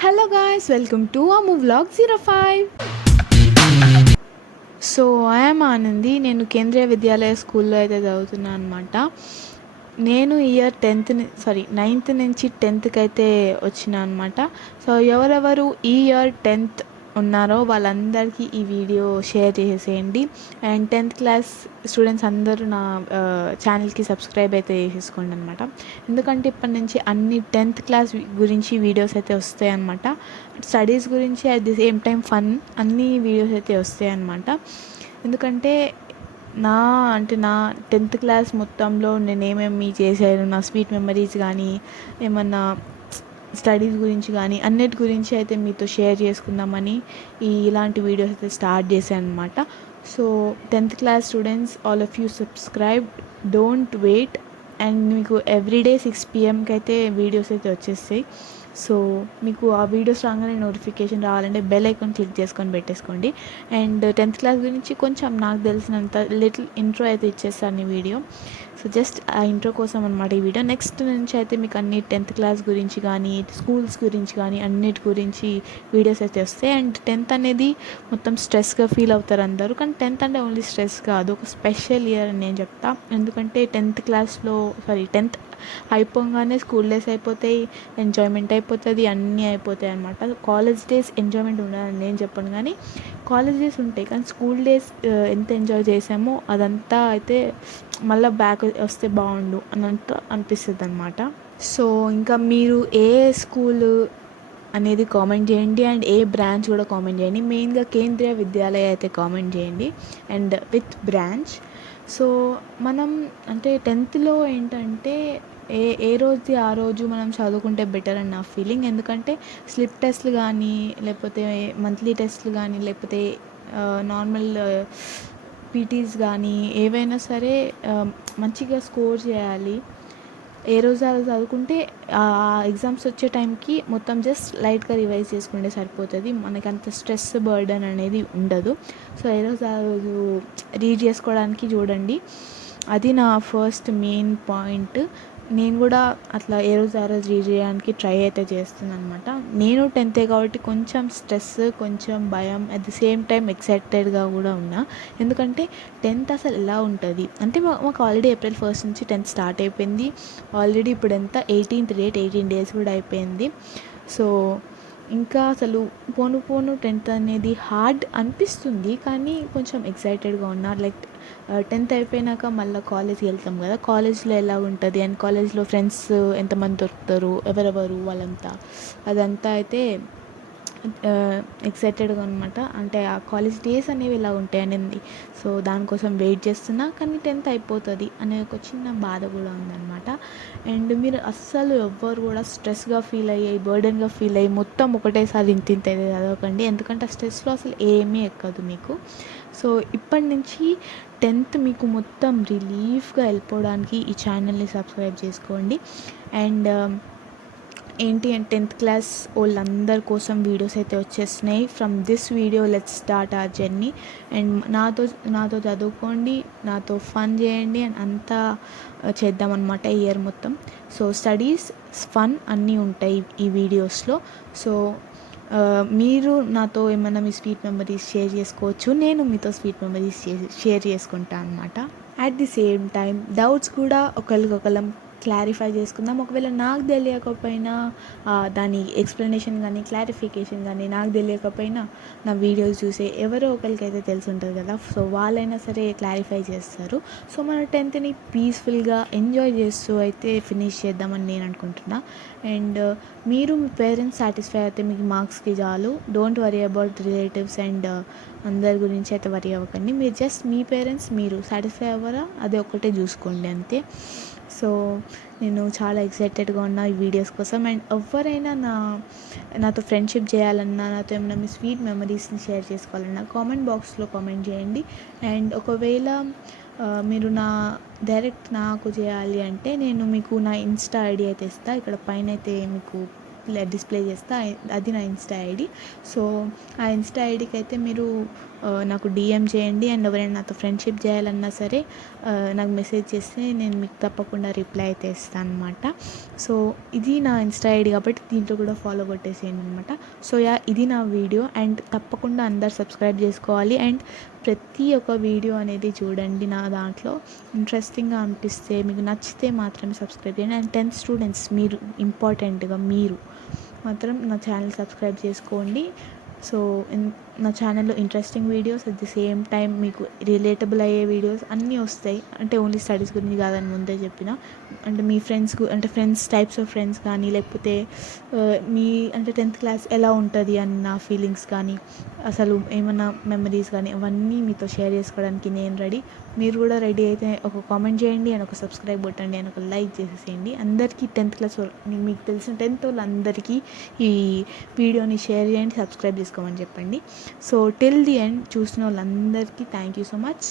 Hello guys, welcome to Amu Vlog 05. So I'm Anandi. నేను కేంద్రీయ విద్యాలయ స్కూల్లో అయితే చదువుతున్నాను అనమాట. నేను ఇయర్ 9th నుంచి 10th అయితే వచ్చిన అనమాట. సో ఎవరెవరు ఈ ఇయర్ 10th ఉన్నారో వాళ్ళందరికీ ఈ వీడియో షేర్ చేసేయండి. అండ్ 10th క్లాస్ స్టూడెంట్స్ అందరూ నా ఛానల్కి సబ్స్క్రైబ్ అయితే చేసేసుకోండి అనమాట. ఎందుకంటే ఇప్పటి నుంచి అన్ని 10th క్లాస్ గురించి వీడియోస్ అయితే వస్తాయి అన్నమాట. స్టడీస్ గురించి at the same time fun అన్ని వీడియోస్ అయితే వస్తాయి అన్నమాట. ఎందుకంటే నా 10th క్లాస్ మొత్తంలో నేను ఏమేమి చేశాను, నా స్వీట్ మెమరీస్ కానీ ఏమన్నా స్టడీస్ గురించి కానీ అన్నిటి గురించి అయితే మీతో షేర్ చేసుకుందామని ఇలాంటి వీడియోస్ అయితే స్టార్ట్ చేశాను అనమాట. So 10th class students, all of you subscribe, don't wait. And మీకు ఎవ్రీడే 6 PM అయితే వీడియోస్ అయితే వచ్చేస్తాయి. సో మీకు ఆ వీడియోస్ రాగానే నోటిఫికేషన్ రావాలంటే బెల్ ఐకాన్ క్లిక్ చేసుకొని పెట్టేసుకోండి. అండ్ 10th క్లాస్ గురించి కొంచెం నాకు తెలిసినంత లిటిల్ ఇంట్రో అయితే ఇచ్చేస్తాను ఈ వీడియో. సో జస్ట్ ఆ ఇంట్రో కోసం అనమాట ఈ వీడియో. నెక్స్ట్ నుంచి అయితే మీకు అన్ని 10th క్లాస్ గురించి కానీ స్కూల్స్ గురించి కానీ అన్నిటి గురించి వీడియోస్ అయితే వస్తాయి. అండ్ 10th అనేది మొత్తం స్ట్రెస్గా ఫీల్ అవుతారు అందరూ, కానీ 10th అంటే ఓన్లీ స్ట్రెస్ కాదు, ఒక స్పెషల్ ఇయర్ అని నేను చెప్తా. ఎందుకంటే 10th అయిపోగానే స్కూల్ డేస్ అయిపోతాయి, ఎంజాయ్మెంట్ అయిపోతుంది, అన్నీ అయిపోతాయి అనమాట. కాలేజ్ డేస్ ఎంజాయ్మెంట్ ఉండాలని నేను చెప్పను, కానీ కాలేజ్ డేస్ ఉంటాయి, కానీ స్కూల్ డేస్ ఎంత ఎంజాయ్ చేసామో అదంతా అయితే మళ్ళీ బ్యాక్ వస్తే బాగుండు అన్నంత అనిపిస్తుంది అనమాట. సో ఇంకా మీరు ఏ స్కూల్ అనేది కామెంట్ చేయండి అండ్ ఏ బ్రాంచ్ కూడా కామెంట్ చేయండి. మెయిన్గా కేంద్రీయ విద్యాలయ అయితే కామెంట్ చేయండి అండ్ విత్ బ్రాంచ్. సో మనం అంటే 10thలో ఏంటంటే ఏ రోజుది ఆ రోజు మనం చదువుకుంటే బెటర్ అని నా ఫీలింగ్. ఎందుకంటే స్లిప్ టెస్ట్లు కానీ లేకపోతే మంత్లీ టెస్ట్లు కానీ లేకపోతే నార్మల్ పీటీస్ కానీ ఏవైనా సరే మంచిగా స్కోర్ చేయాలి. ఏ రోజు ఆ రోజు చదువుకుంటే ఆ ఎగ్జామ్స్ వచ్చే టైంకి మొత్తం జస్ట్ లైట్గా రివైజ్ చేసుకుంటే సరిపోతుంది, మనకి అంత స్ట్రెస్ బర్డన్ అనేది ఉండదు. సో ఏ రోజు ఆ రోజు రీడ్ చేసుకోవడానికి చూడండి, అది నా ఫస్ట్ మెయిన్ పాయింట్. నేను కూడా అట్లా ఏ రోజు ఆ రోజు రీడ్ చేయడానికి ట్రై అయితే చేస్తున్నాను అనమాట. నేను 10th కాబట్టి కొంచెం స్ట్రెస్, కొంచెం భయం, అట్ ది సేమ్ టైం ఎక్సైటెడ్గా కూడా ఉన్నా. ఎందుకంటే 10th అసలు ఎలా ఉంటుంది అంటే మాకు ఆల్రెడీ April 1st నుంచి 10th స్టార్ట్ అయిపోయింది. ఆల్రెడీ ఇప్పుడు ఎంత 18th డేట్, 18 days కూడా అయిపోయింది. సో ఇంకా అసలు పోను 10th అనేది హార్డ్ అనిపిస్తుంది, కానీ కొంచెం ఎక్సైటెడ్గా ఉన్నా. లైక్ 10th అయిపోయినాక మళ్ళీ కాలేజ్కి వెళ్తాం కదా, కాలేజ్లో ఎలా ఉంటుంది అండ్ కాలేజ్లో ఫ్రెండ్స్ ఎంతమంది దొరుకుతారు, ఎవరెవరు వాళ్ళంతా, అదంతా అయితే ఎక్సైటెడ్గా అనమాట. అంటే ఆ కాలేజ్ డేస్ అనేవి ఎలా ఉంటాయి అనేది, సో దానికోసం వెయిట్ చేస్తున్నా. కానీ 10th అయిపోతుంది అనే ఒక చిన్న బాధ కూడా ఉందన్నమాట. అండ్ మీరు అస్సలు ఎవ్వరు కూడా స్ట్రెస్గా ఫీల్ అయ్యి బర్డెన్గా ఫీల్ అయ్యి మొత్తం ఒకటేసారి ఇంత అయితే చదవకండి. ఎందుకంటే ఆ స్ట్రెస్లో అసలు ఏమీ ఎక్కదు మీకు. సో ఇప్పటి నుంచి 10th మీకు మొత్తం రిలీఫ్గా వెళ్ళిపోవడానికి ఈ ఛానల్ని సబ్స్క్రైబ్ చేసుకోండి. అండ్ ఏంటి అంటే 10th క్లాస్ వాళ్ళందరి కోసం వీడియోస్ అయితే వచ్చేస్తున్నాయి. From this video let's start our journey. And నాతో చదువుకోండి, నాతో ఫన్ చేయండి అండ్ అంతా చేద్దామన్నమాట ఈ ఇయర్ మొత్తం. సో స్టడీస్, ఫన్ అన్నీ ఉంటాయి ఈ వీడియోస్లో. సో మీరు నాతో ఏమైనా మీ స్వీట్ మెమరీస్ షేర్ చేసుకోవచ్చు, నేను మీతో స్వీట్ మెమరీస్ షేర్ చేసుకుంటాను అనమాట. At the same time doubts కూడా ఒకరికొకరం క్లారిఫై చేసుకుందాం. ఒకవేళ నాకు తెలియకపోయినా దాని ఎక్స్ప్లెనేషన్ కానీ క్లారిఫికేషన్ కానీ నాకు తెలియకపోయినా నా వీడియోస్ చూసే ఎవరో ఒకరికైతే తెలిసి ఉంటుంది కదా, సో వాళ్ళైనా సరే క్లారిఫై చేస్తారు. సో మన 10thని పీస్ఫుల్గా ఎంజాయ్ చేస్తూ అయితే ఫినిష్ చేద్దామని నేను అనుకుంటున్నా. అండ్ మీరు మీ పేరెంట్స్ సాటిస్ఫై అయితే మీకు మార్క్స్కి చాలు. Don't worry about relatives and అందరి గురించి అయితే వరీ అవ్వకండి. మీరు జస్ట్ మీ పేరెంట్స్ మీరు సాటిస్ఫై అవ్వరా అది ఒక్కటే చూసుకోండి అంతే. సో నేను చాలా ఎక్సైటెడ్గా ఉన్నా ఈ వీడియోస్ కోసం. అండ్ ఎవరైనా నాతో ఫ్రెండ్షిప్ చేయాలన్నా, నాతో ఏమైనా మీ స్వీట్ మెమరీస్ని షేర్ చేసుకోవాలన్నా కామెంట్ బాక్స్లో కామెంట్ చేయండి. అండ్ ఒకవేళ మీరు డైరెక్ట్ నాకు చేయాలి అంటే నేను మీకు నా ఇన్స్టా ఐడి అయితే ఇస్తాను. ఇక్కడ పైన అయితే మీకు డిస్ప్లే చేస్తా. అది నా ఇన్స్టా ఐడి. సో ఆ ఇన్స్టా ఐడికి అయితే మీరు నాకు డిఎం చేయండి. అండ్ ఎవరైనా నాతో ఫ్రెండ్షిప్ చేయాలన్నా సరే నాకు మెసేజ్ చేస్తే నేను మీకు తప్పకుండా రిప్లై అయితే ఇస్తాను అనమాట. సో ఇది నా ఇన్స్టా ఐడి కాబట్టి దీంట్లో కూడా ఫాలో కొట్టేసేయండి అనమాట. సో ఇది నా వీడియో. అండ్ తప్పకుండా అందరు సబ్స్క్రైబ్ చేసుకోవాలి. అండ్ ప్రతి ఒక్క వీడియో అనేది చూడండి. నా దాంట్లో ఇంట్రెస్టింగ్గా అనిపిస్తే మీకు నచ్చితే మాత్రమే సబ్స్క్రైబ్ చేయండి. అండ్ 10th స్టూడెంట్స్ మీరు ఇంపార్టెంట్గా మీరు మాత్రం నా ఛానల్ సబ్స్క్రైబ్ చేసుకోండి. సో నా ఛానల్లో interesting videos at the same time మీకు రిలేటబుల్ అయ్యే వీడియోస్ అన్నీ వస్తాయి. అంటే ఓన్లీ స్టడీస్ గురించి కాదని ముందే చెప్పిన. అంటే మీ ఫ్రెండ్స్ టైప్స్ ఆఫ్ ఫ్రెండ్స్ కానీ, లేకపోతే మీ అంటే 10th క్లాస్ ఎలా ఉంటుంది అని నా ఫీలింగ్స్ కానీ, అసలు ఏమన్నా మెమరీస్ కానీ అవన్నీ మీతో షేర్ చేసుకోవడానికి నేను రెడీ. మీరు కూడా రెడీ అయితే ఒక కామెంట్ చేయండి, అండ్ ఒక సబ్స్క్రైబ్ కొట్టండి, అండ్ ఒక లైక్ చేసేసేయండి. అందరికీ 10th క్లాస్ మీకు తెలిసిన 10th వాళ్ళందరికీ ఈ వీడియోని షేర్ చేయండి, సబ్స్క్రైబ్ చేసుకోమని చెప్పండి. సో టిల్ ది ఎండ్ చూసిన వాళ్ళందరికీ థ్యాంక్ యూ సో మచ్.